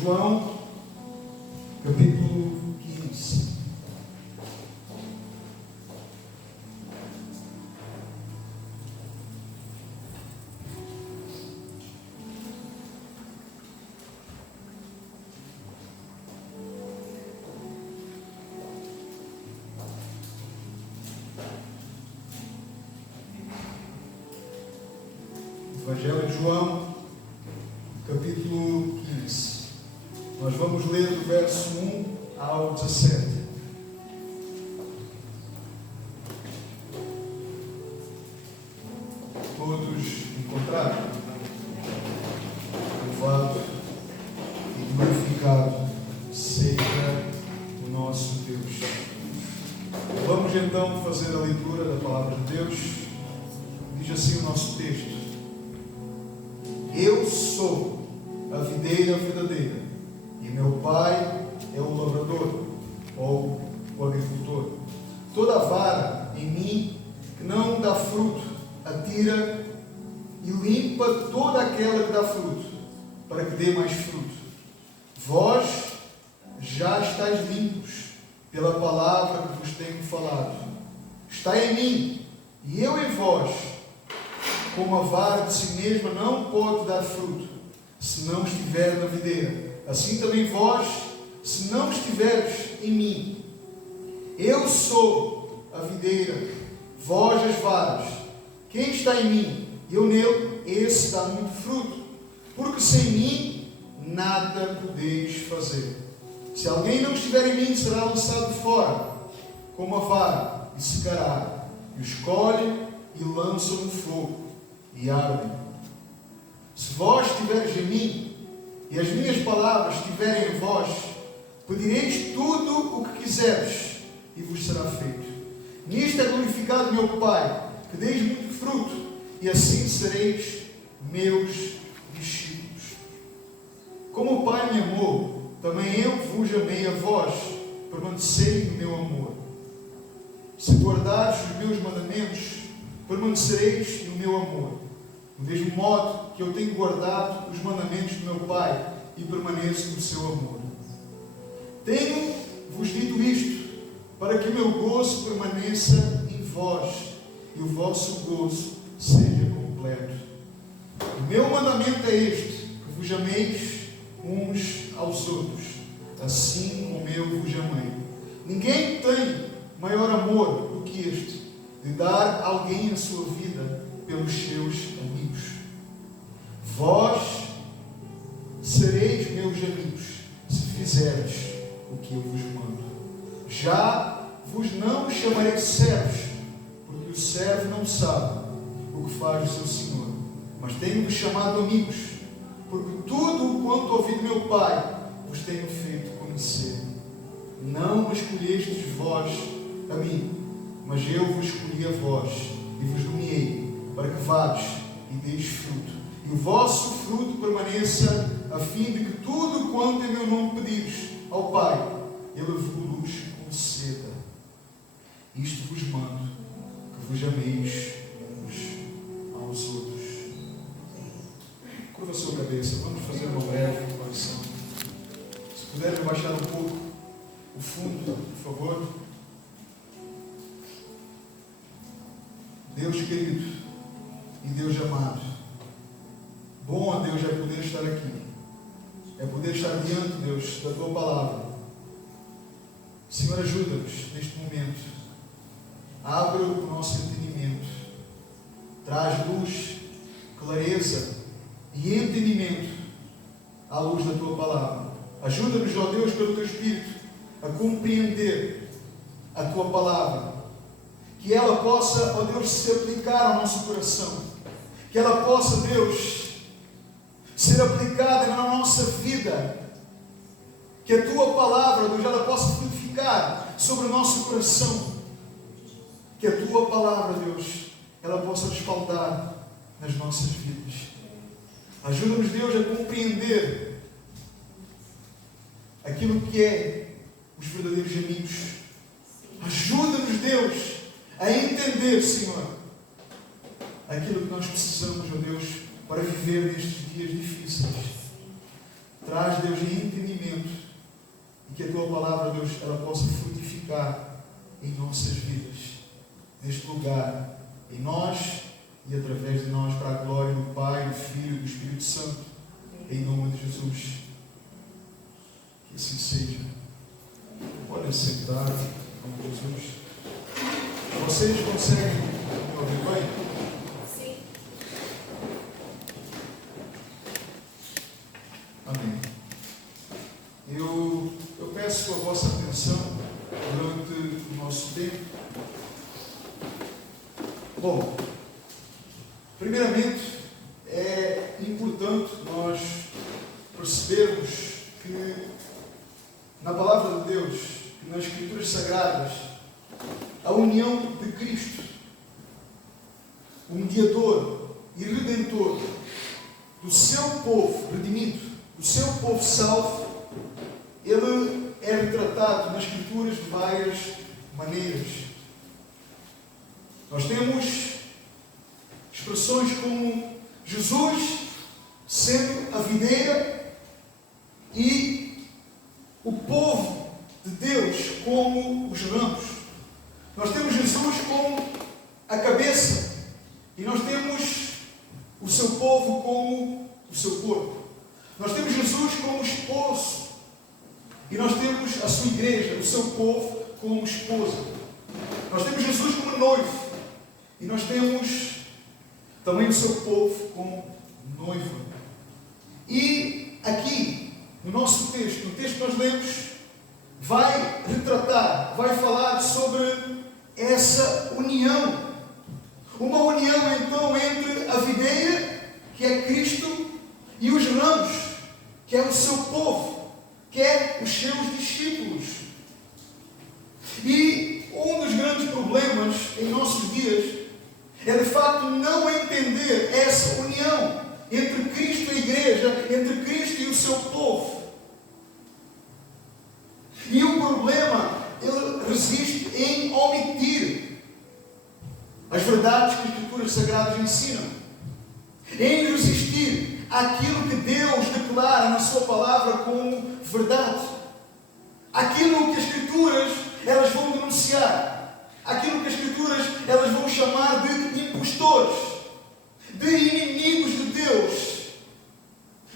João, capítulo 15. Evangelho de João, capítulo 15. Nós vamos ler do verso 1 ao 17. Todos encontraram? Louvado e glorificado seja o nosso Deus. Vamos então fazer a leitura da palavra de Deus. Diz assim o nosso texto: Eu sou a videira verdadeira, e meu Pai é o lavrador, ou o agricultor. Toda vara em mim que não dá fruto, atira e limpa toda aquela que dá fruto, para que dê mais fruto. Vós já estáis limpos pela palavra que vos tenho falado. Está em mim, e eu em vós. Como a vara de si mesma não pode dar fruto, se não estiver na videira, assim também vós, se não estiveres em mim. Eu sou a videira, vós as varas. Quem está em mim, eu nele, esse dá muito fruto, porque sem mim nada podeis fazer. Se alguém não estiver em mim, será lançado fora, como a vara, e secará, e os colhem e lançam no fogo, e ardem. Se vós estiveres em mim, e as minhas palavras estiverem em vós, pedireis tudo o que quiseres, e vos será feito. Nisto é glorificado meu Pai, que deis muito fruto, e assim sereis meus discípulos. Como o Pai me amou, também eu vos amei a vós, permanecei no meu amor. Se guardares os meus mandamentos, permanecereis no meu amor. Do mesmo modo que eu tenho guardado os mandamentos do meu Pai e permaneço no seu amor. Tenho-vos dito isto, para que o meu gozo permaneça em vós e o vosso gozo seja completo. O meu mandamento é este, que vos ameis uns aos outros, assim como eu vos amei. Ninguém tem maior amor do que este, de dar a alguém a sua vida pelos seus amigos. Vós sereis meus amigos, se fizerdes o que eu vos mando. Já vos não chamarei de servos, porque o servo não sabe o que faz o seu senhor, mas tenho-vos chamado amigos, porque tudo quanto ouvi do meu Pai vos tenho feito conhecer. Não me escolhestes vós a mim, mas eu vos escolhi a vós e vos nomeei, para que vades e deis fruto, e o vosso fruto permaneça, a fim de que tudo quanto em meu nome pedires ao Pai, Ele vos conceda. Isto vos mando, que vos ameis uns aos outros. Curva a sua cabeça, vamos fazer uma breve oração. Se puderem baixar um pouco o fundo, por favor. Deus querido e Deus amado, bom a Deus é poder estar aqui, é poder estar diante, Deus, da Tua Palavra. Senhor, ajuda-nos neste momento, abre o nosso entendimento, traz luz, clareza e entendimento à luz da Tua Palavra. Ajuda-nos, ó Deus, pelo Teu Espírito, a compreender a Tua Palavra, que ela possa, ó Deus, se aplicar ao nosso coração, que ela possa, Deus, ser aplicada na nossa vida, que a Tua Palavra, Deus, ela possa frutificar sobre o nosso coração, que a Tua Palavra, Deus, ela possa respaldar nas nossas vidas. Ajuda-nos, Deus, a compreender aquilo que é os verdadeiros amigos. Ajuda-nos, Deus, a entender, Senhor, aquilo que nós precisamos, ó Deus, para viver nestes dias difíceis. Traz, Deus, a que a Tua palavra, Deus, ela possa frutificar em nossas vidas, neste lugar, em nós e através de nós, para a glória do Pai, do Filho e do Espírito Santo, em nome de Jesus. Que assim seja. Podem sentar, em nome de Jesus. Vocês conseguem me ouvir bem? Sim. Amém. Eu peço a vossa atenção durante o nosso tempo. Bom, primeiramente, é importante nós percebermos que na Palavra de Deus, que nas Escrituras Sagradas, a união de Cristo, o mediador e redentor do seu povo redimido, do seu povo salvo, ele é retratado nas Escrituras de várias maneiras. Nós temos expressões como Jesus sendo a videira e o povo de Deus como os ramos. Nós temos Jesus como a cabeça e nós temos o seu povo como o seu corpo. Nós temos Jesus como esposo e nós temos a sua igreja, o seu povo, como esposa. Nós temos Jesus como noivo e nós temos também o seu povo como noiva. E aqui, no nosso texto, no texto que nós lemos, vai retratar, vai falar sobre essa união. Uma união, então, entre a videira, que é Cristo, e os ramos, que é o seu povo, que é os seus discípulos. E um dos grandes problemas em nossos dias é, de facto, não entender essa união entre Cristo e a igreja, entre Cristo e o seu povo. E o problema, ele resiste em omitir as verdades que as Escrituras Sagradas ensinam, em resistir àquilo que Deus declara na sua palavra como verdade, aquilo que as Escrituras elas vão denunciar, aquilo que as Escrituras elas vão chamar de impostores, de inimigos de Deus,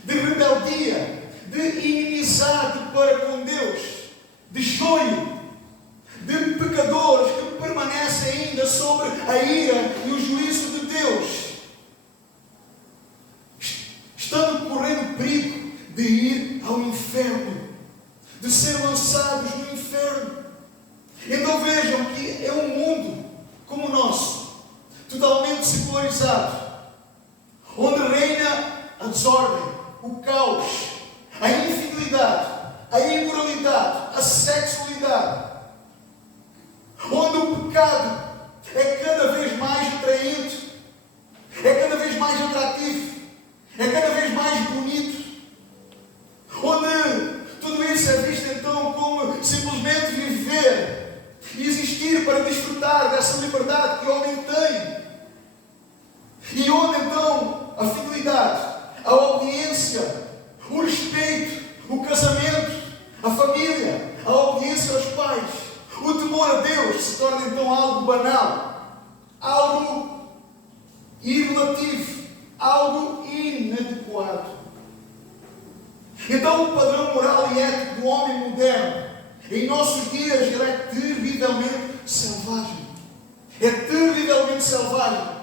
de rebeldia, de inimizade para com Deus, de joio, de pecadores que permanecem ainda sobre a ira e o juízo de Deus, estando correndo perigo de ir ao inferno, de ser lançados no inferno. Então vejam que é um mundo como o nosso, totalmente secularizado, onde reina a desordem, o caos, a infidelidade, a imoralidade, a sexualidade, onde o pecado é cada vez mais atraente, é cada vez mais atrativo, é cada vez mais bonito, onde tudo isso é visto então como simplesmente viver e existir para desfrutar dessa liberdade que o homem tem, e onde então a fidelidade, a obediência, o respeito, o casamento, a família, a obediência aos pais, o temor a Deus se torna então algo banal, algo irrelativo, algo inadequado. Então o padrão moral e ético do homem moderno, em nossos dias, ele é terrivelmente selvagem. É terrivelmente selvagem.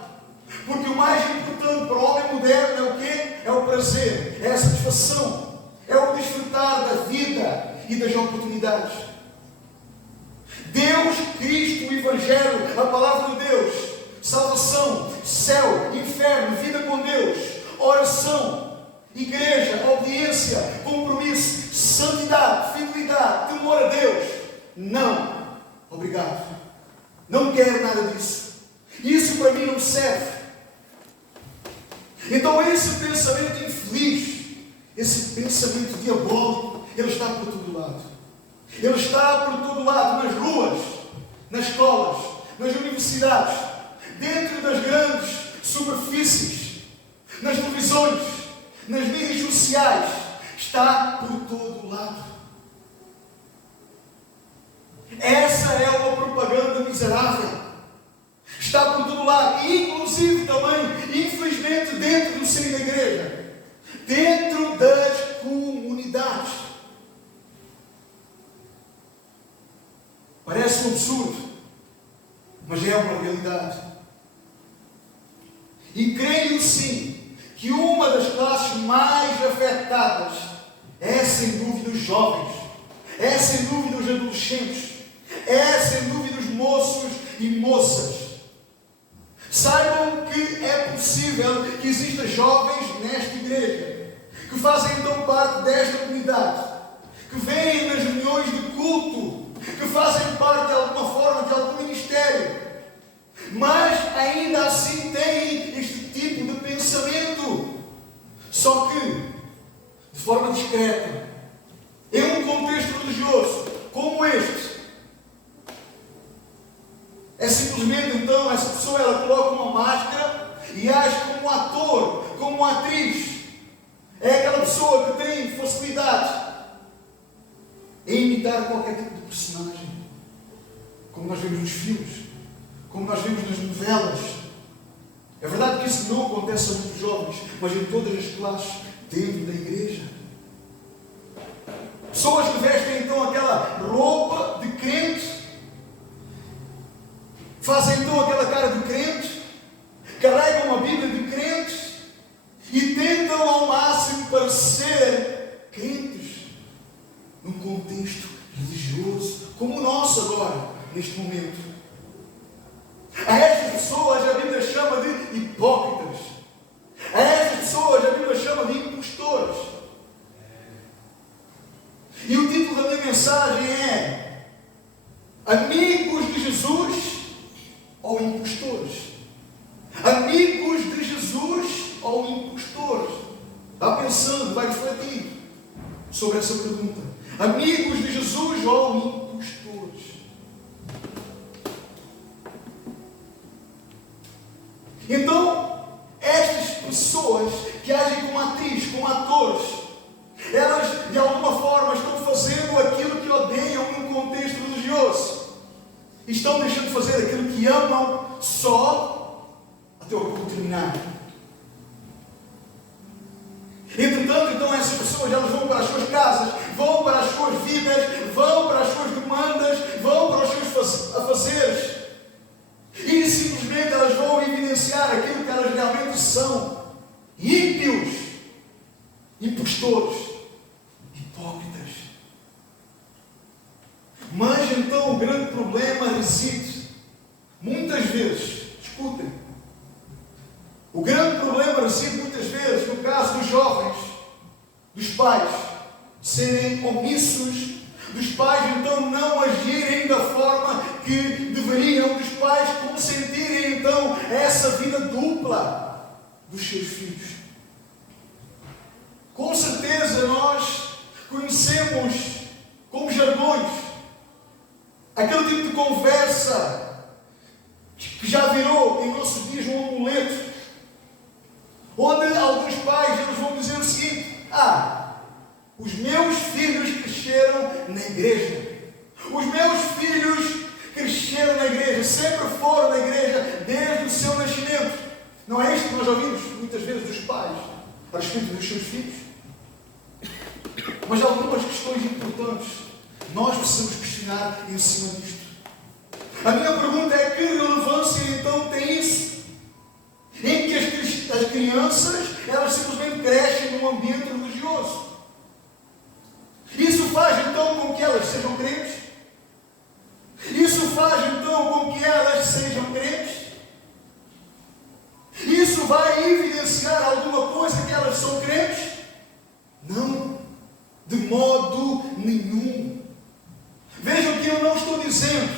Porque o mais importante para o homem moderno é o quê? É o prazer, é a satisfação, é o desfrutar da vida e das oportunidades. Deus, Cristo, o Evangelho, a Palavra de Deus, salvação, céu, inferno, vida com Deus, oração, igreja, obediência, compromisso, santidade, fidelidade, temor a Deus. Não. Obrigado. Não quero nada disso. Isso para mim não serve. Então esse pensamento infeliz, esse pensamento diabólico, ele está por todo lado. Ele está por todo lado, nas ruas, nas escolas, nas universidades, dentro das grandes superfícies, nas televisões, nas mídias sociais. Está por todo lado. Essa é uma propaganda miserável. Está por todo lado, inclusive também, infelizmente, dentro do seio da igreja, dentro das comunidades. Parece um absurdo, mas é uma realidade. E creio sim que uma das classes mais afetadas é sem dúvida os jovens, é sem dúvida os adolescentes, é sem dúvida os moços e moças. Saibam que é possível que existam jovens nesta igreja, que fazem então parte desta comunidade, que vêm nas reuniões de culto, que fazem parte de alguma forma de algum ministério, mas ainda assim têm este tipo de pensamento, só que de forma discreta, em um contexto religioso como este. É simplesmente então essa pessoa, ela coloca uma máscara e age como um ator, como uma atriz. É aquela pessoa que tem facilidade em imitar qualquer tipo de personagem, como nós vemos nos filmes, como nós vemos nas novelas. É verdade que isso não acontece a muitos jovens, mas em todas as classes dentro da igreja. Pessoas que vestem então aquela roupa de crente, fazem então aquela cara de crente, carregam uma Bíblia de crentes e tentam ao máximo parecer crentes num contexto religioso, como o nosso agora, neste momento. A estas pessoas a Bíblia chama de hipócritas. A estas pessoas a Bíblia chama de impostores. E o título da minha mensagem é: Amigos de Jesus ou impostores? Amigos de Jesus ou impostores? Vá pensando, vai refletindo sobre essa pergunta. Amigos de Jesus ou impostores? Então, estas pessoas que agem como atriz, como atores, elas de alguma forma estão fazendo aquilo que odeiam num contexto religioso. Estão deixando de fazer aquilo que amam só até o culto terminar. Entretanto, então essas pessoas elas vão para as suas casas, vão para as suas vidas, vão para as suas demandas, vão para os seus afazeres. E simplesmente elas vão evidenciar aquilo que elas realmente são: ímpios, impostores, hipócritas. Mas então o grande problema reside, muitas vezes, escutem, o grande problema reside muitas vezes no caso dos jovens, dos pais serem omissos, dos pais então não agirem da forma que deveriam, dos pais consentirem então essa vida dupla dos seus filhos. Com certeza nós conhecemos como jargões aquele tipo de conversa que já virou em nossos dias um amuleto, onde alguns pais eles vão dizer o seguinte: os meus filhos cresceram na igreja, os meus filhos cresceram na igreja, sempre foram na igreja desde o seu nascimento. Não é isto que nós ouvimos muitas vezes dos pais a respeito dos seus filhos? Mas há algumas questões importantes nós precisamos questionar em cima disto. A minha pergunta é: que relevância então tem isso? Em que as crianças elas simplesmente crescem num ambiente religioso. Isso faz então com que elas sejam crentes? Isso faz então com que elas sejam crentes? Isso vai evidenciar alguma coisa que elas são crentes? Não, de modo nenhum. Vejam que eu não estou dizendo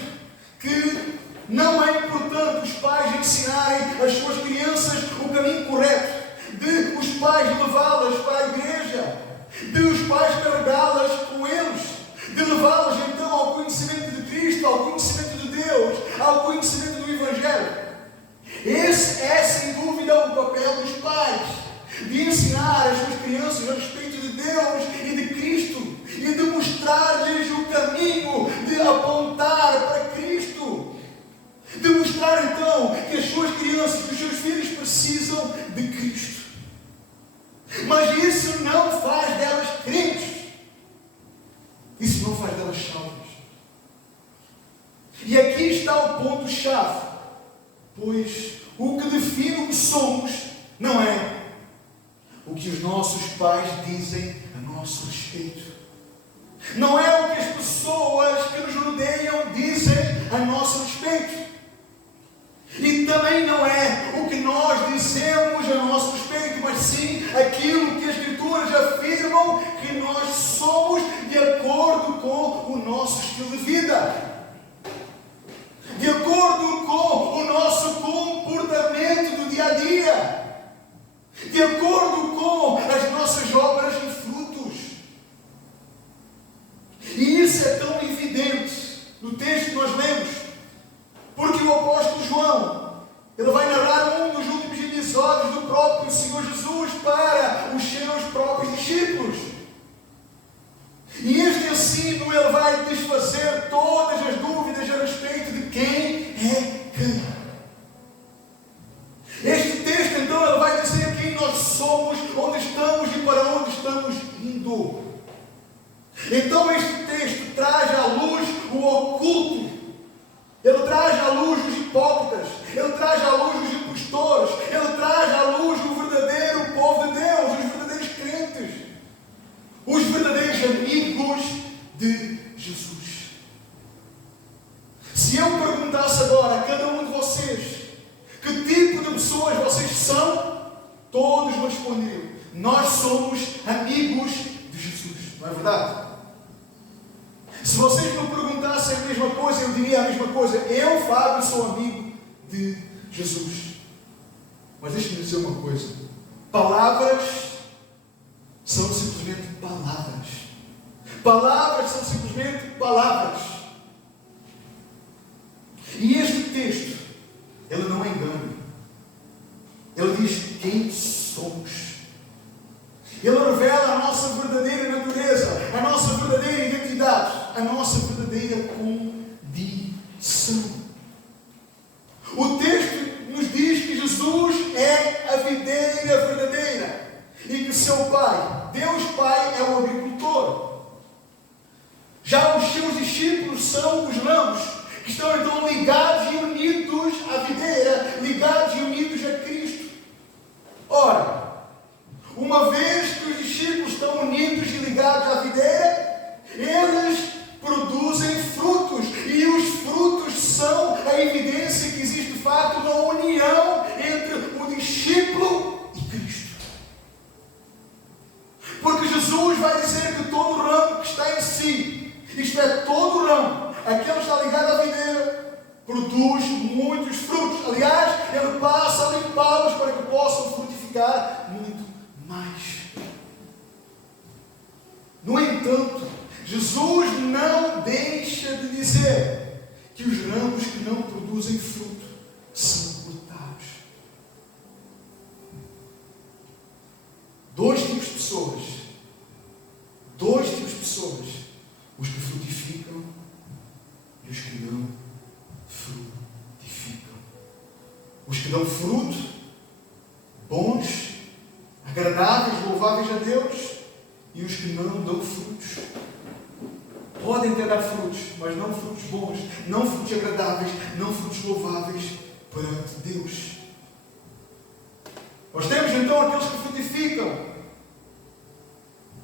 que não é importante os pais ensinarem às suas crianças o caminho correto, de os pais levá-las para a igreja, de os pais carregá-las com eles, de levá-las então ao conhecimento de Cristo, ao conhecimento de Deus, ao conhecimento do Evangelho. Esse é sem dúvida o papel dos pais, de ensinar as suas crianças a respeito de Deus e de Cristo, e de mostrar-lhes o caminho, de apontar o ponto-chave, pois o que define o que somos não é o que os nossos pais dizem a nosso respeito. Não é o que as pessoas que nos rodeiam dizem a nosso respeito. E também não é o que nós dizemos a nosso respeito, mas sim aquilo que as Escrituras afirmam que nós somos de acordo com o nosso estilo de vida, de acordo com o nosso comportamento do dia a dia, de acordo com as nossas obras e frutos. E isso é tão evidente no texto que nós lemos, porque o apóstolo João, ele vai narrar um dos últimos episódios do próprio Senhor Jesus para os seus próprios discípulos. E este ensino, ele vai desfazer todas as dúvidas a respeito de quem é quem. Este texto, então, ele vai dizer quem nós somos, onde estamos e para onde estamos indo. Então, este texto traz à luz o oculto. Ele traz à luz os hipócritas, ele traz à luz os impostores, ele traz à luz o verdadeiro povo de Deus, os verdadeiros crentes, os verdadeiros amigos de Jesus. Se eu perguntasse agora a cada um de vocês que tipo de pessoas vocês são, todos me responderiam: nós somos amigos de Jesus. Não é verdade? Se vocês me perguntassem a mesma coisa, eu diria a mesma coisa. Eu, Fábio, sou amigo de Jesus. Mas deixe-me dizer uma coisa. Palavras são simplesmente palavras. Palavras são simplesmente palavras. E este texto, ele não engana. Ele diz quem somos. Ele revela a nossa verdadeira natureza, a nossa verdadeira identidade, a nossa verdadeira condição. O texto nos diz que Jesus é a videira verdadeira e que seu Pai, Deus Pai, é o agricultor. Já os seus discípulos são os ramos, que estão então ligados e unidos à videira, ligados e unidos a Cristo. Ora, uma vez que os discípulos estão unidos e ligados à videira, eles produzem frutos, e os frutos são a evidência que existe de fato uma união entre o discípulo e Cristo. Porque Jesus vai dizer que todo ramo que está em si, isto é, todo ramo, aquele que está ligado à videira, produz muitos frutos. Aliás, ele passa a limpá-los para que possam frutificar muito mais. No entanto, Jesus não deixa de dizer que os ramos que não produzem fruto são cortados. Dois tipos de pessoas. Dois tipos de pessoas. Os que frutificam e os que não frutificam. Os que dão fruto, bons, agradáveis, louváveis a Deus, e os que não dão frutos. Podem ter dado frutos, mas não frutos bons, não frutos agradáveis, não frutos louváveis perante Deus. Nós temos então aqueles que frutificam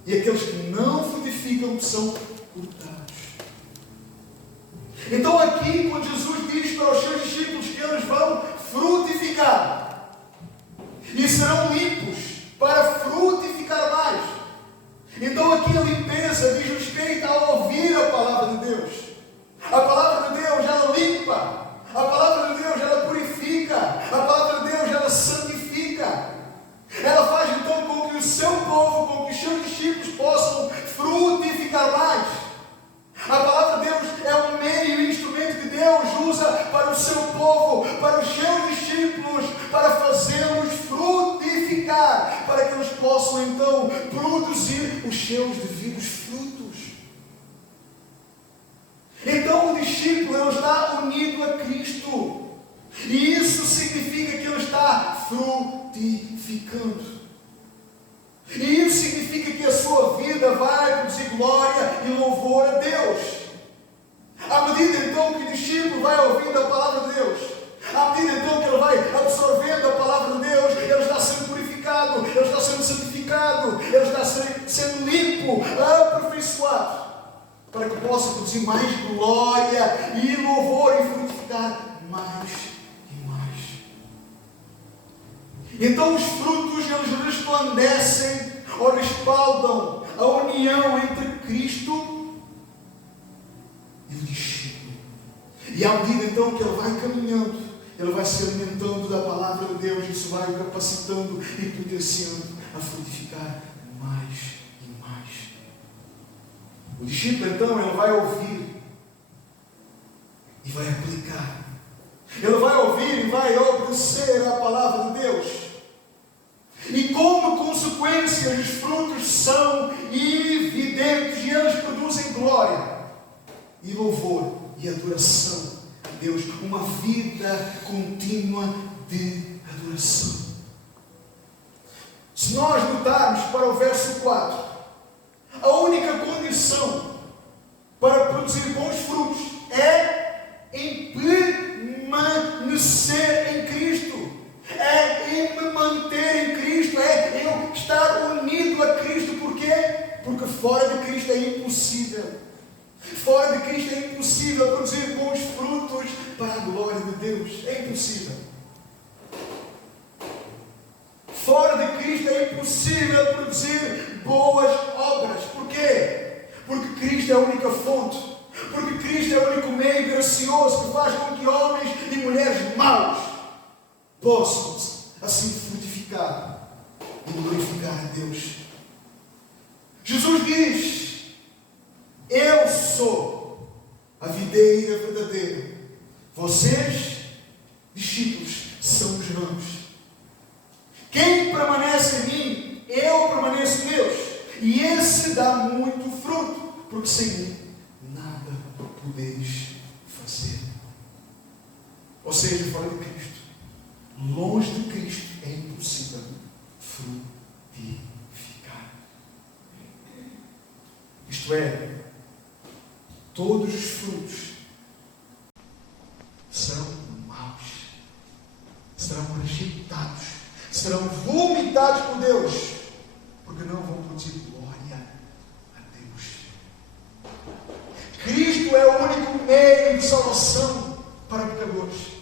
e aqueles que não frutificam, que são cortados. Então aqui, quando Jesus diz para os seus discípulos que eles vão frutificar e serão limpos para frutificar mais, então aqui a limpeza diz respeito ao ouvir a palavra de Deus. A palavra de Deus, ela limpa. A palavra de Deus, ela purifica. A palavra de Deus, ela santifica. Ela faz então com que o seu povo, com que os seus discípulos possam frutificar mais. A palavra de Deus é um meio e instrumento que Deus usa para o seu povo, para os seus discípulos, para fazê-los frutificar, para que eles possam então produzir os seus devidos frutos. Então o discípulo, ele está unido a Cristo, e isso significa que ele está frutificando. E isso significa que a sua vida vai produzir glória e louvor a Deus. À medida então que o discípulo vai ouvindo a palavra aperfeiçoado, para que possa produzir mais glória e louvor e frutificar mais e mais. Então os frutos, eles resplandecem ou respaldam a união entre Cristo e o discípulo. E à medida então que ele vai caminhando, ele vai se alimentando da palavra de Deus, isso vai o capacitando e potenciando a frutificar mais e mais. O discípulo então, ele vai ouvir e vai aplicar. Ele vai ouvir e vai obedecer à palavra de Deus. E como consequência, os frutos são evidentes e eles produzem glória e louvor e adoração a Deus. Uma vida contínua de adoração. Se nós notarmos para o verso 4, a única condição para produzir bons frutos é em permanecer em Cristo, é em me manter em Cristo, é eu estar unido a Cristo. Porquê? Porque fora de Cristo é impossível. Fora de Cristo é impossível produzir bons frutos para a glória de Deus. É impossível. Fora de Cristo é impossível produzir boas obras. Porquê? Porque Cristo é a única fonte. Porque Cristo é o único meio gracioso que faz com que homens e mulheres maus possam assim frutificar e glorificar a Deus. Jesus diz: eu sou a videira verdadeira. Vocês, discípulos, são os ramos. Quem permanece em mim, eu permaneço neles. E esse dá muito fruto, porque sem mim nada podeis fazer. Ou seja, fora de Cristo, longe de Cristo, é impossível frutificar. Isto é, todos os frutos serão maus, serão rejeitados, serão vomitados por Deus, porque não vão produzir glória a Deus. Cristo é o único meio de salvação para pecadores.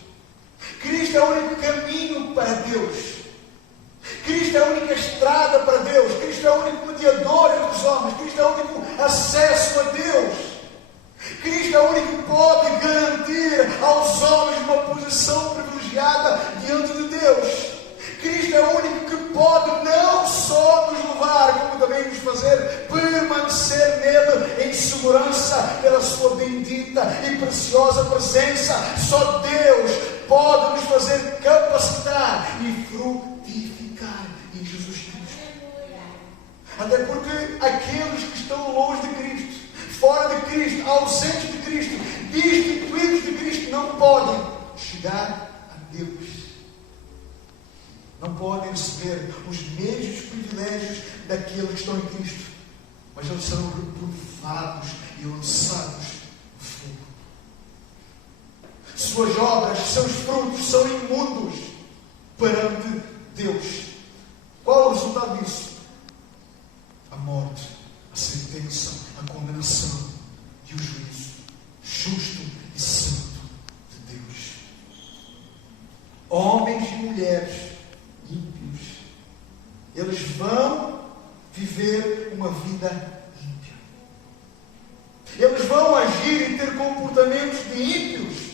Cristo é o único caminho para Deus. Cristo é a única estrada para Deus. Cristo é o único mediador entre os homens. Cristo é o único acesso a Deus. Cristo é o único que pode garantir aos homens uma posição privilegiada diante de Deus. Cristo é o único que pode não só nos levar, como também nos fazer permanecer nele em segurança pela sua bendita e preciosa presença. Só Deus pode nos fazer capacitar e frutificar em Jesus Cristo. Até porque aqueles que estão longe de Cristo, fora de Cristo, ausentes de Cristo, destituídos de Cristo, não podem chegar a Deus. Não podem receber os mesmos privilégios daqueles que estão em Cristo, mas eles serão reprovados e lançados no fogo. Suas obras, seus frutos são imundos perante Deus. Qual é o resultado disso? A morte, a sentença, a condenação e o juízo justo e santo de Deus. Homens e mulheres ímpios, eles vão viver uma vida ímpia. Eles vão agir e ter comportamentos de ímpios.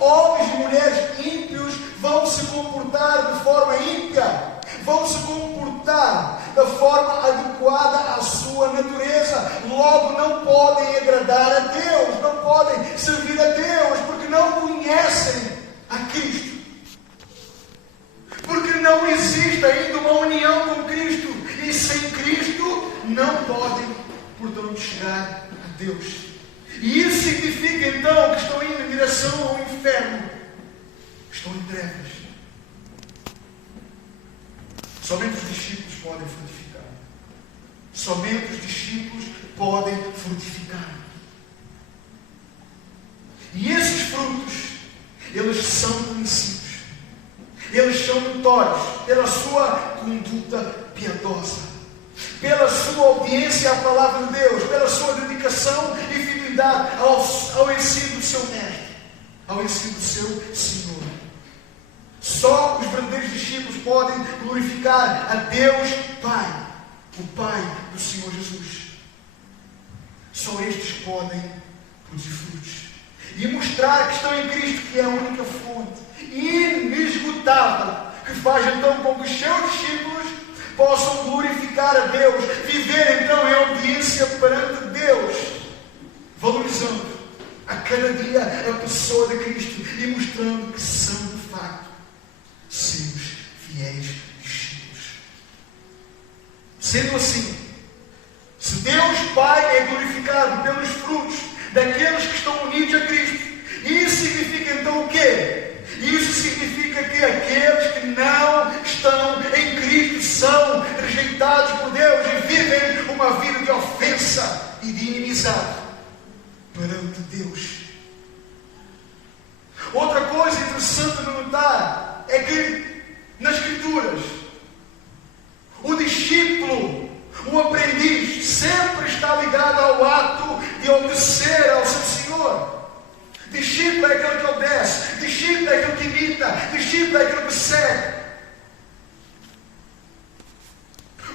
Homens e mulheres ímpios vão se comportar de forma ímpia, vão se comportar da forma adequada à sua natureza. Logo não podem agradar a Deus, não podem servir a Deus, porque não conhecem a Cristo. Porque não existe ainda uma união com Cristo. E sem Cristo não podem, portanto, chegar a Deus. E isso significa então que estão indo em direção ao inferno. Estão em trevas. Somente os discípulos podem frutificar. Somente os discípulos podem frutificar. E esses frutos, eles são conhecidos. Eles são notórios pela sua conduta piedosa, pela sua obediência à palavra de Deus, pela sua dedicação e fidelidade ao ensino do seu mestre, ao ensino do seu Senhor. Só os verdadeiros discípulos podem glorificar a Deus Pai, o Pai do Senhor Jesus. Só estes podem produzir frutos e mostrar que estão em Cristo, que é a única fonte inesgotável, que faz então com que os seus discípulos possam glorificar a Deus, viver então em obediência perante Deus, valorizando a cada dia a pessoa de Cristo e mostrando que são de facto seus fiéis discípulos. Sendo assim, se Deus Pai é glorificado pelos frutos daqueles que estão unidos a Cristo, isso significa então o quê? Isso significa que aqueles que não estão em Cristo são rejeitados por Deus e vivem uma vida de ofensa e de inimizade perante Deus. Outra coisa interessante de notar é que nas Escrituras o discípulo, o aprendiz, sempre está ligado ao ato de obedecer ao seu Senhor. Discípulo é aquele que obedece, discípulo é aquele que imita, discípulo é aquele que segue.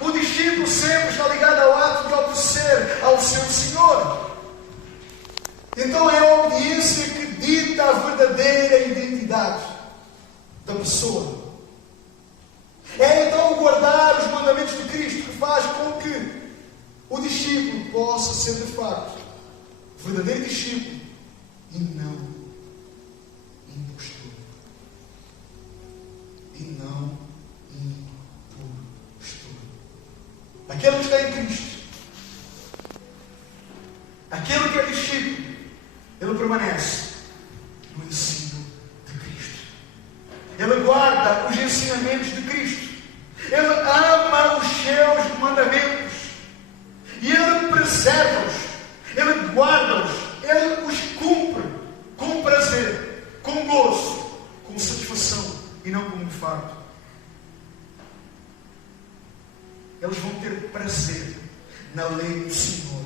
O discípulo sempre está ligado ao ato de obedecer ao seu Senhor. Então é a obediência que dita a verdadeira identidade da pessoa. É então guardar os mandamentos de Cristo que faz com que o discípulo possa ser de facto verdadeiro discípulo e não impostor. E não impostor. Aquele que está em Cristo, aquele que é discípulo, ele permanece no ensino de Cristo. Ele guarda os ensinamentos de Cristo. Ele ama os seus mandamentos. E ele preserva-os. Ele guarda-os. Ele os cumpre com prazer, com gozo, com satisfação e não como um fardo. Eles vão ter prazer na lei do Senhor.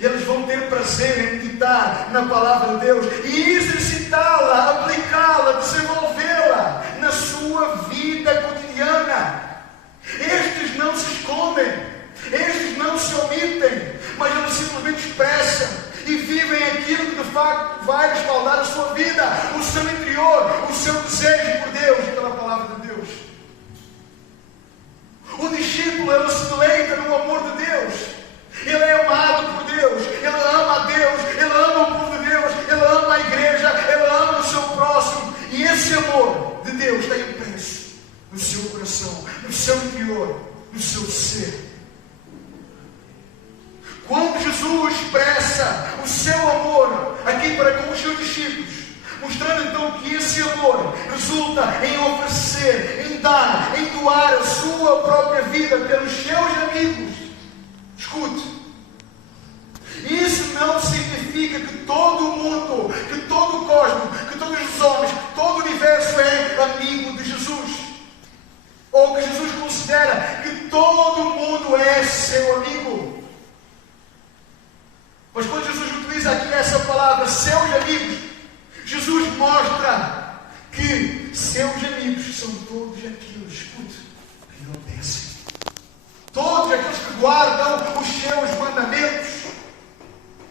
Eles vão ter prazer em meditar na palavra de Deus e exercitá-la, aplicá-la, desenvolvê-la na sua vida cotidiana. Estes não se escondem, estes não se omitem, mas eles simplesmente expressam e vivem aquilo que de facto vai respaldar a sua vida, o seu interior, o seu desejo por Deus e pela palavra de Deus. O discípulo, ele se deleita no amor de Deus. Ele é amado por Deus, ele ama a Deus, ele ama o povo de Deus, ele ama a igreja, ele ama o seu próximo. E esse amor de Deus está impresso no seu coração, no seu interior, no seu ser. Quando Jesus expressa o seu amor aqui para com os seus discípulos, mostrando então que esse amor resulta em oferecer, em dar, em doar a sua própria vida pelos seus amigos. Escute, isso não significa que todo o mundo, que todo o cosmos, que todos os homens, que todo o universo é amigo de Jesus. Ou que Jesus considera que todo o mundo é seu amigo. Mas quando Jesus utiliza aqui essa palavra, seus amigos, Jesus mostra que seus amigos são todos aqueles, escute, que lhe obedecem. Todos aqueles que guardam os seus mandamentos.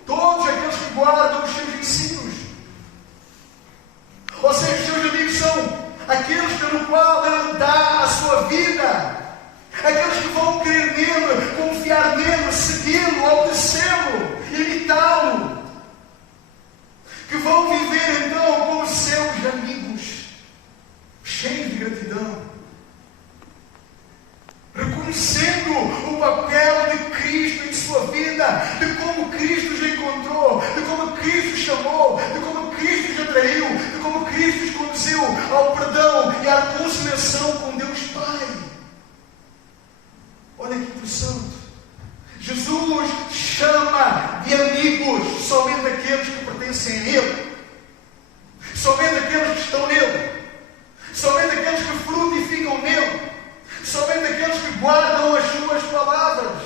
Todos aqueles que guardam os seus ensinos. Ou seja, os seus amigos são aqueles pelo qual ele dá a sua vida. Aqueles que vão crer nele, confiar nele, segui-lo, obedecê-lo, imitá-lo. Que vão viver então como seus amigos, cheios de gratidão, reconhecendo o papel de Cristo em sua vida, de como Cristo os encontrou, de como Cristo os chamou, de como Cristo os atraiu, de como Cristo os conduziu ao perdão e à reconciliação com Deus Pai. Olha que interessante. Jesus chama de amigos somente aqueles que pertencem a Ele, somente aqueles que estão nele, somente aqueles que frutificam nele, Somente aqueles que guardam as suas palavras.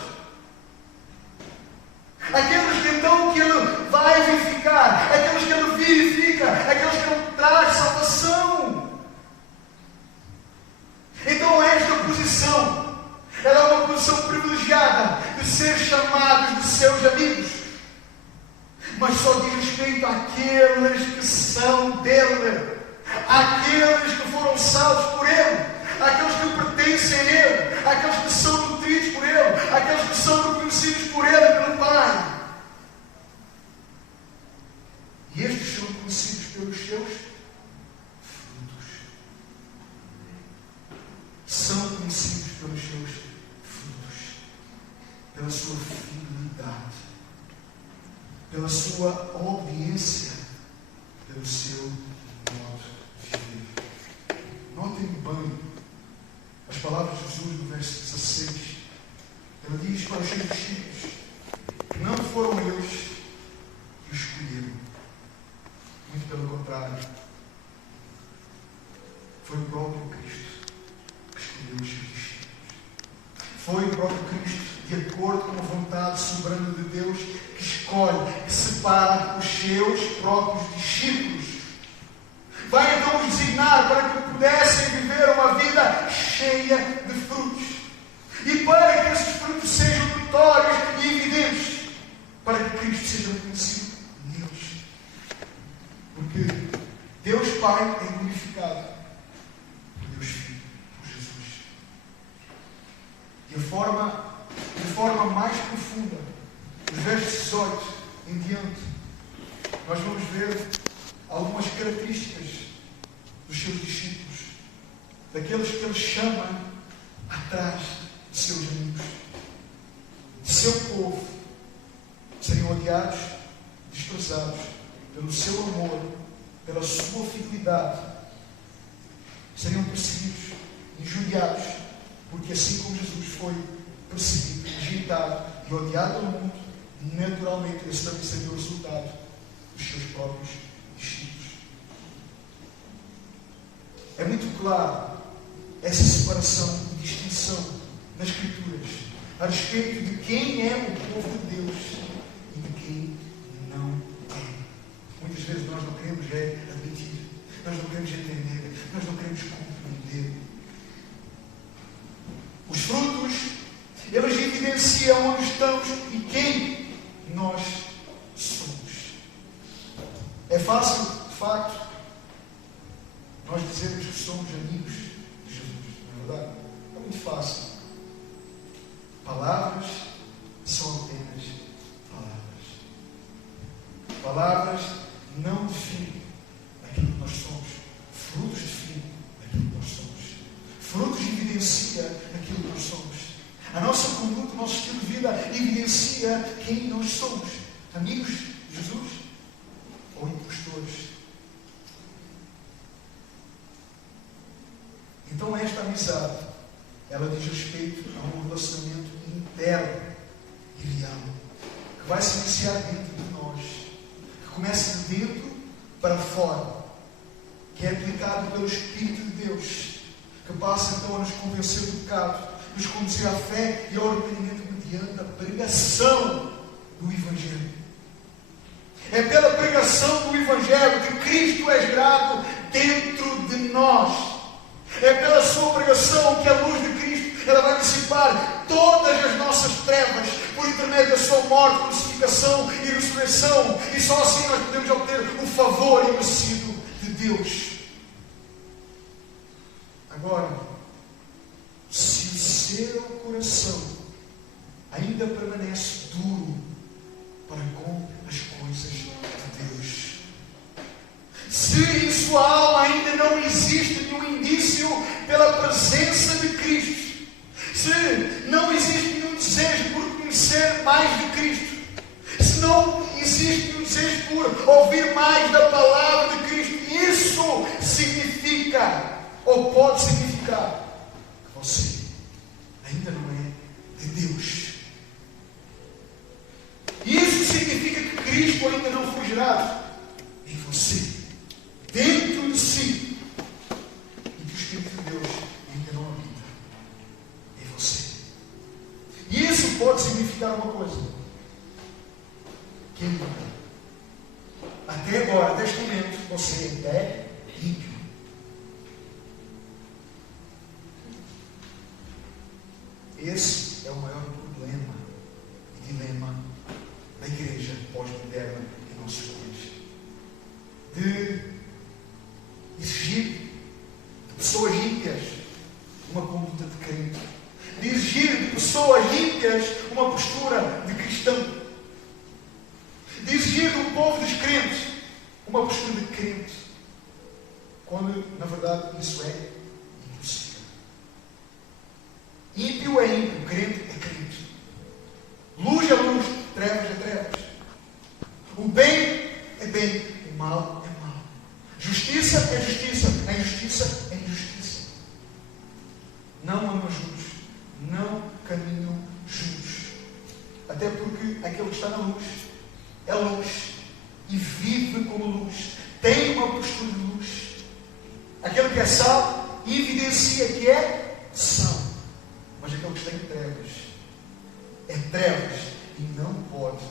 Aqueles que então que Ele vai verificar, aqueles que Ele verifica, aqueles que Ele traz salvação. Então esta posição, ela é uma posição privilegiada de ser chamados de seus amigos. Mas só diz respeito àqueles que são dele, àqueles que foram salvos por Ele, àqueles que pertencem a Ele, àqueles que são nutridos por Ele, àqueles que são reconhecidos por Ele e pelo Pai. E estes são conhecidos pelos seus frutos. São conhecidos pelos seus frutos, pela sua fidelidade, pela sua obediência, pelo seu modo de viver. Notem bem as palavras de Jesus no verso 16. Ele diz para os seus discípulos que não foram eles que o escolheram. Muito pelo contrário. Foi o próprio Cristo que escolheu os seus discípulos. Foi o próprio Cristo, de acordo com a vontade soberana de Deus, que escolhe, que separa os seus próprios discípulos. Vai então os designar para que pudessem viver uma vida cheia de frutos. E para que esses frutos sejam notórios e evidentes, para que Cristo seja reconhecido neles. Porque Deus Pai é glorificado por Deus Filho, por Jesus. E de forma mais profunda, nos versos 18 em diante, nós vamos ver algumas características dos seus discípulos, daqueles que Ele chama atrás de seus amigos, de seu povo, seriam odiados, desprezados pelo seu amor, pela sua fidelidade, seriam perseguidos, injuriados, porque assim como Jesus foi perseguido, rejeitado e odiado pelo mundo, naturalmente esse também seria o resultado dos seus próprios discípulos. É muito claro essa separação e distinção nas Escrituras a respeito de quem é o povo de Deus e de quem não é. Muitas vezes nós não queremos admitir, nós não queremos entender, nós não queremos compreender. Os frutos, eles evidenciam onde estamos e quem nós somos. É fácil, de facto, nós dizermos que somos amigos de Jesus, não é verdade? É muito fácil. Palavras são apenas palavras. Palavras não definem aquilo que nós somos. Frutos definem aquilo que nós somos. Frutos evidenciam aquilo que nós somos. A nossa conduta, o nosso estilo de vida evidencia quem nós somos. Amigos de Jesus ou impostores? Então esta amizade, ela diz respeito a um relacionamento interno e real, que vai se iniciar dentro de nós, que começa de dentro para fora, que é aplicado pelo Espírito de Deus, que passa então a nos convencer do pecado, nos conduzir à fé e ao arrependimento mediante a pregação do Evangelho. É pela pregação do Evangelho que Cristo é gerado dentro de nós. É pela sua pregação que a luz de Cristo ela vai dissipar todas as nossas trevas por intermédio da sua morte, crucificação e ressurreição. E só assim nós podemos obter o favor imerecido de Deus. Agora, se o seu coração ainda permanece duro para com as coisas de Deus, se em sua alma ainda não existe nenhum indício pela presença de Cristo, se não existe nenhum desejo por conhecer mais de Cristo, se não existe nenhum desejo por ouvir mais da palavra de Cristo, isso significa, ou pode significar, que você ainda não é de Deus. Isso significa que Cristo ainda não foi gerado em você, dentro de si, e que o Espírito de Deus ainda não habita que é limpa. Até agora, até este momento, você é ímpio. Esse é o maior problema e dilema da igreja pós-moderna em nossos dias. De exigir de pessoas ímpias uma conduta de crente. De exigir de pessoas ímpias uma postura de cristão. De exigir do povo dos crentes uma postura de crente. Quando, na verdade, isso é impossível. Ímpio é ímpio, crente é crente. Luz é luz, trevas é trevas. O bem é bem, o mal é mal. Justiça é justiça, a injustiça é injustiça. Não andam juntos, não caminham juntos. Até porque aquele que está na luz é luz e vive como luz. Tem uma postura de luz. Aquele que é sal evidencia que é sal. Mas aquele que está em trevas é trevas e não pode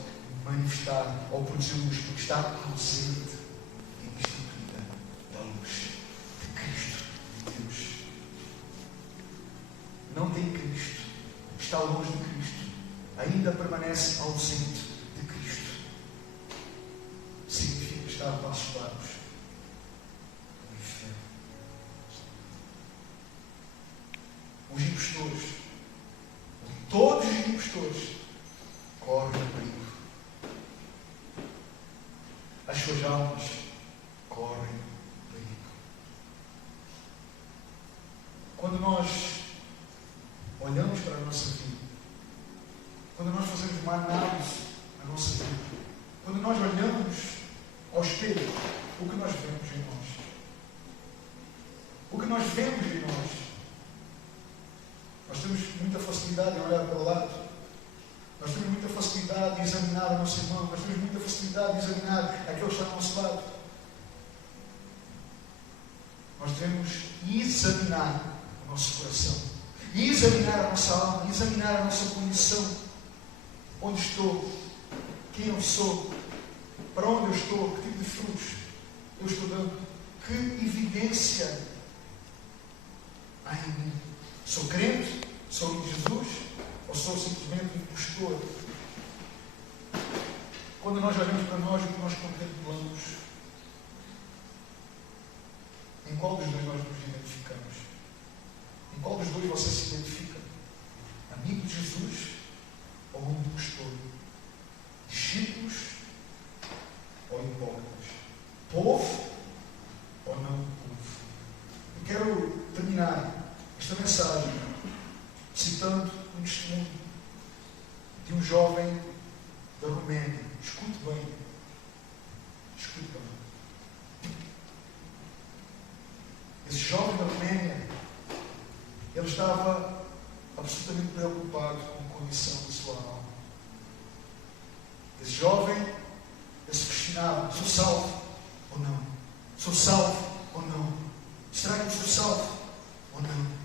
manifestar ou produzir luz porque está ausente e destituída da luz de Cristo, de Deus. Não tem Cristo, está longe de Cristo, ainda permanece ausente de Cristo. Significa estar a passos largos no inferno. Os impostores, todos os impostores, correm perigo. As suas almas correm perigo. Quando nós olhamos para a nossa vida, quando nós fazemos uma análise na nossa vida, quando nós olhamos ao espelho, o que nós vemos em nós? O que nós vemos em nós? Nós temos muita facilidade em olhar para o lado. Nós temos muita facilidade de examinar o nosso irmão. Nós temos muita facilidade de examinar aquele que está ao nosso lado. Nós devemos examinar o nosso coração. Examinar a nossa alma. Examinar a nossa condição. Onde estou? Quem eu sou? Para onde eu estou? Que tipo de frutos eu estou dando? Que evidência há em mim? Sou crente? Sou em Jesus? Ou sou simplesmente um impostor? Quando nós olhamos para nós, o que nós contemplamos? Em qual dos dois nós nos identificamos? Em qual dos dois você se identifica? Amigo de Jesus ou um impostor? Discípulos ou hipócritas? Povo ou não povo? Eu quero terminar esta mensagem citando um testemunho de um jovem da Roménia. Escute bem. Escute bem. Esse jovem da Roménia, ele estava absolutamente preocupado com a condição da sua alma. Esse jovem, ele se questionava: sou salvo ou não? Sou salvo ou não? Será que eu sou salvo ou não?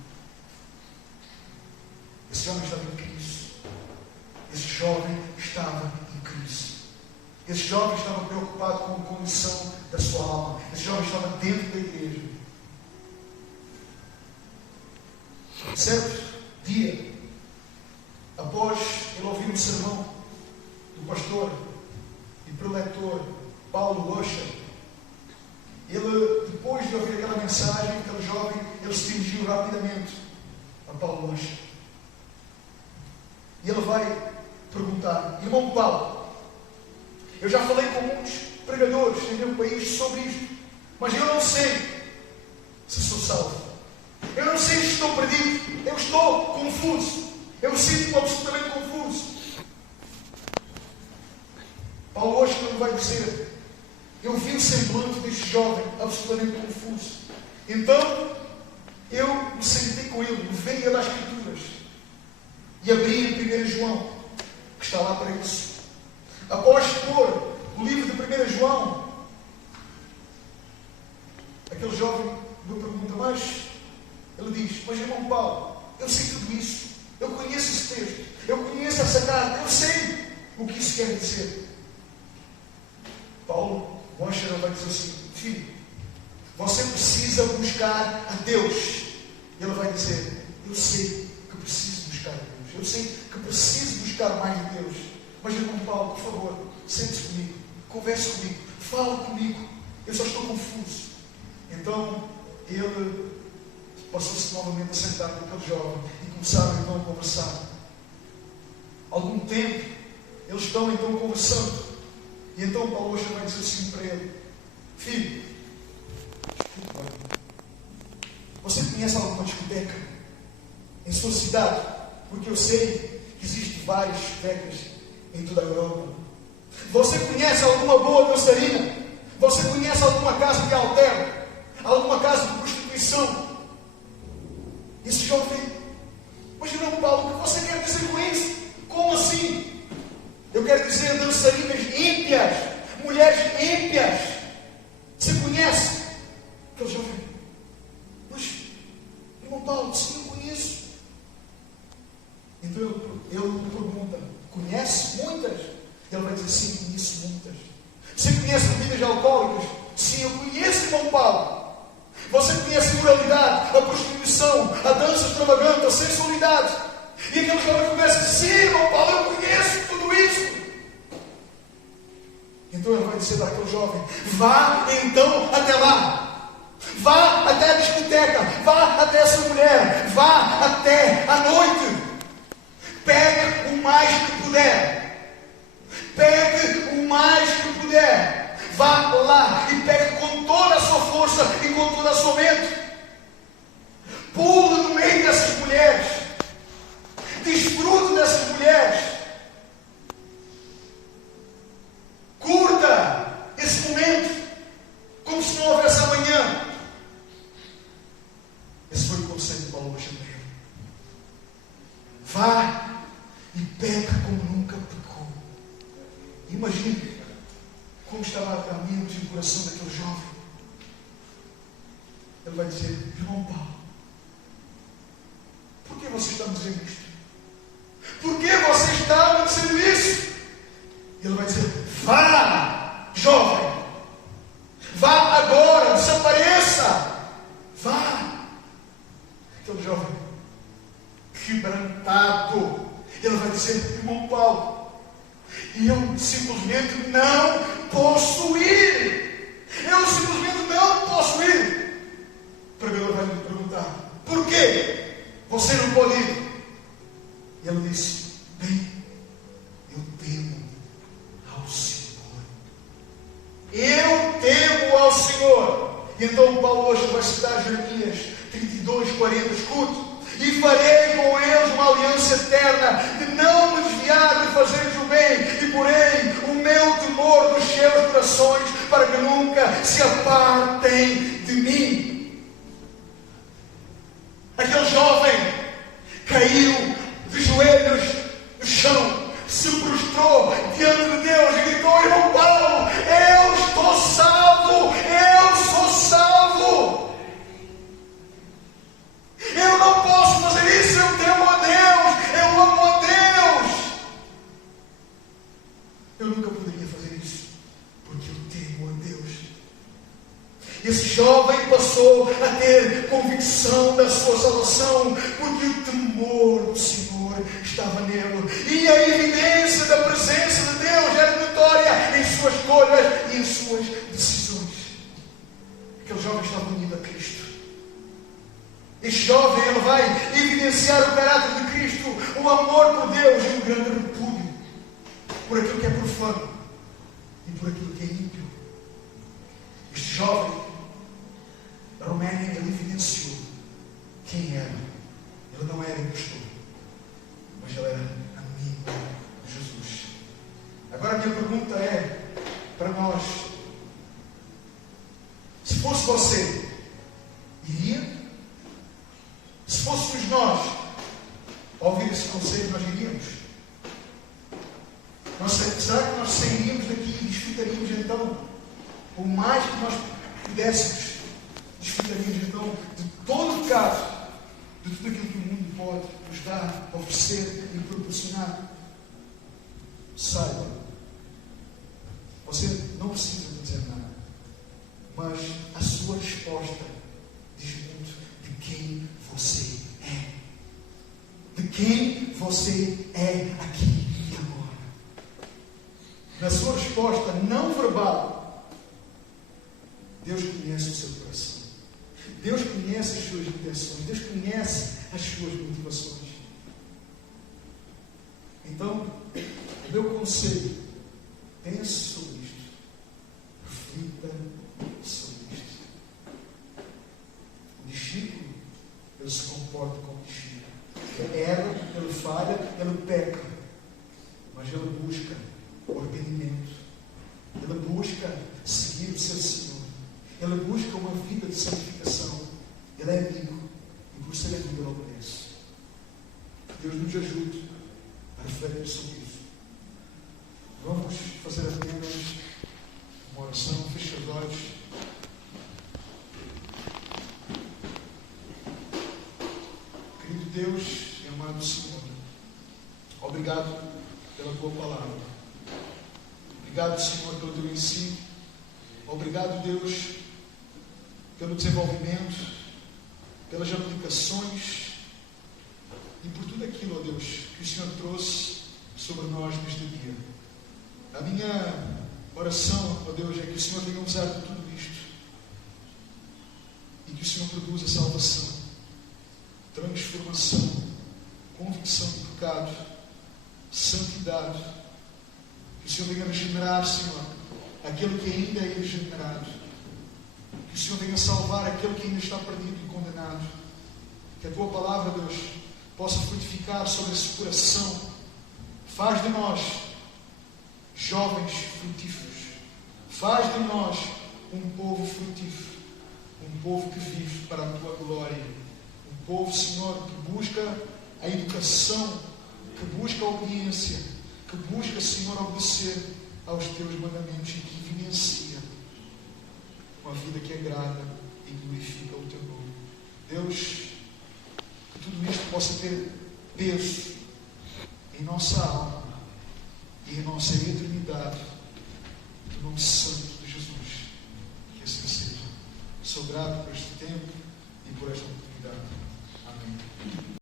Esse jovem estava em crise. Esse jovem estava em crise. Esse jovem estava preocupado com a condição da sua alma. Esse jovem estava dentro da igreja. Certo dia, após ele ouvir um sermão do pastor e preletor Paulo Rocha, ele, depois de ouvir aquela mensagem, aquele jovem, ele se dirigiu rapidamente a Paulo Rocha. E ele vai perguntar: irmão Paulo, eu já falei com muitos pregadores em meu país sobre isto, mas eu não sei se sou salvo. Eu não sei se estou perdido. Eu estou confuso. Eu sinto-me absolutamente confuso. Paulo hoje não vai dizer: eu vi o semblante deste jovem absolutamente confuso. Então, eu me sentei com ele, levei ele às Escrituras e abri em 1 João, que está lá para isso. Após expor o livro de 1 João, aquele jovem me pergunta: mas ele diz: mas irmão Paulo, eu sei tudo isso, eu conheço esse texto, eu conheço essa carta, eu sei o que isso quer dizer. vai dizer assim: filho, você precisa buscar a Deus. E ele vai dizer: eu sei que preciso buscar a Deus. Eu sei que preciso buscar mais de Deus. Mas, irmão Paulo, por favor, sente-se comigo, converse comigo, fale comigo. Eu só estou confuso. Então, ele passou-se novamente a sentar com aquele jovem e começaram então a conversar. Algum tempo, eles estão então conversando. E então Paulo hoje vai dizer assim para ele: filho, você conhece alguma discoteca em sua cidade? Porque eu sei que existem várias discotecas em toda a Europa. Você conhece alguma boa dançarina? Você conhece alguma casa de altero? Alguma casa de prostituição? Esse jovem: mas irmão Paulo, o que você quer dizer com isso? Como assim? Eu quero dizer dançarinas ímpias, mulheres ímpias. Você conhece? Aquele jovem: mas irmão Paulo, sim, eu conheço. Então ele pergunta: conhece muitas? Ele vai dizer: sim, conheço muitas. Você conhece bebidas alcoólicas? Sim, eu conheço, irmão Paulo. Você conhece a imoralidade, a prostituição, a dança extravagante, a sensualidade. E aquele jovem começa a dizer: sim, irmão Paulo, eu conheço tudo isso. Então ele vai dizer àquele jovem: vá então até lá. Vá até a discoteca. Vá até essa mulher. Vá até a noite. Pegue o mais que puder. Pegue o mais que puder. Vá lá e pegue com toda a sua força e com toda a sua mente. Pule no meio dessas mulheres. Desfrute dessas mulheres. Curta esse momento como se não houvesse amanhã. Esse foi o conselho de Paulo hoje para ele. Vá e peca como nunca pecou. Imagine como estava a mente e o coração daquele jovem. Ele vai dizer: irmão Paulo, por que você está me dizendo isto? Por que você está me dizendo isso? Ele vai dizer: vá, jovem. Vá agora, desapareça. Vá. Aquele jovem, quebrantado, ele vai dizer: irmão Paulo, eu simplesmente não posso ir. Eu simplesmente não posso ir. Primeiro ele vai me perguntar: por quê? Você não pode ir? E ele disse: bem, eu temo ao Senhor. Eu temo ao Senhor. E então Paulo hoje vai citar Jeremias 32:40, escute: e farei com eles uma aliança eterna, de não me desviar de fazer-lhes o bem, e porém o meu temor dos seus corações, para que nunca se apartem de mim. Aquele jovem caiu de joelhos no chão, se prostrou diante de Deus e gritou: irmão Paulo, eu estou salvo, eu sou salvo. Eu não posso fazer isso, eu temo a Deus, eu amo a Deus. Eu nunca poderia fazer isso, porque eu temo a Deus. Esse jovem passou a ter convicção da sua salvação, porque o temor do Senhor estava nele. E a evidência da presença de Deus era notória em suas escolhas e em suas decisões. Aquele jovem estava unido a Cristo. Este jovem, ele vai evidenciar o caráter de Cristo, o amor por Deus e um grande repúdio por aquilo que é profano e por aquilo que é ímpio. Este jovem, Roménia, ele evidenciou quem era. Ele não era impostor, mas ele era amigo de Jesus. Agora a minha pergunta é para nós: se fosse você, iria? Se fôssemos nós a ouvir esse conselho, nós iríamos? Será que nós sairíamos daqui e desfrutaríamos então o mais que nós pudéssemos? Desfrutaríamos então de todo o pecado, de tudo aquilo que o mundo pode nos dar, oferecer e proporcionar? Saiba, você não precisa dizer nada. você é aqui e agora. Na sua resposta não verbal, Deus conhece o seu coração. Deus conhece as suas intenções. Deus conhece as suas motivações. Então, o meu conselho, pense sobre isto. Reflita sobre isto. O discípulo, ele se comporta como discípulo. Ele erra, ele falha, ele peca. Mas ele busca o arrependimento. Ele busca seguir o seu Senhor. Ele busca uma vida de santificação. Ele é amigo. E por ser amigo, ele obedece. Deus nos ajude a refletir sobre isso. Vamos fazer apenas uma oração. Feche os olhos. Querido Deus e amado Senhor, obrigado pela tua palavra. Obrigado, Senhor, pelo teu ensino. Obrigado, Deus, pelo desenvolvimento, pelas aplicações e por tudo aquilo, ó Deus, que o Senhor trouxe sobre nós neste dia. A minha oração, ó Deus, é que o Senhor venha usar de tudo isto e que o Senhor produza salvação, transformação, convicção de pecado, santidade. Que o Senhor venha regenerar, Senhor, aquele que ainda é regenerado. Que o Senhor venha salvar aquele que ainda está perdido e condenado. Que a tua palavra, Deus, possa frutificar sobre esse coração. Faz de nós jovens frutíferos. Faz de nós um povo frutífero. Um povo que vive para a tua glória. Um povo, Senhor, que busca a educação, que busca a obediência, que busca, Senhor, obedecer aos teus mandamentos e que vivencia uma vida que agrada e glorifica o teu nome. Deus, que tudo isto possa ter peso em nossa alma e em nossa eternidade, no nome santo de Jesus. Que assim seja. Sou grato por este tempo.